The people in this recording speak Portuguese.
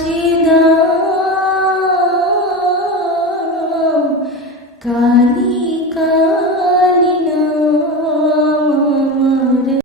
gratidão, carinho.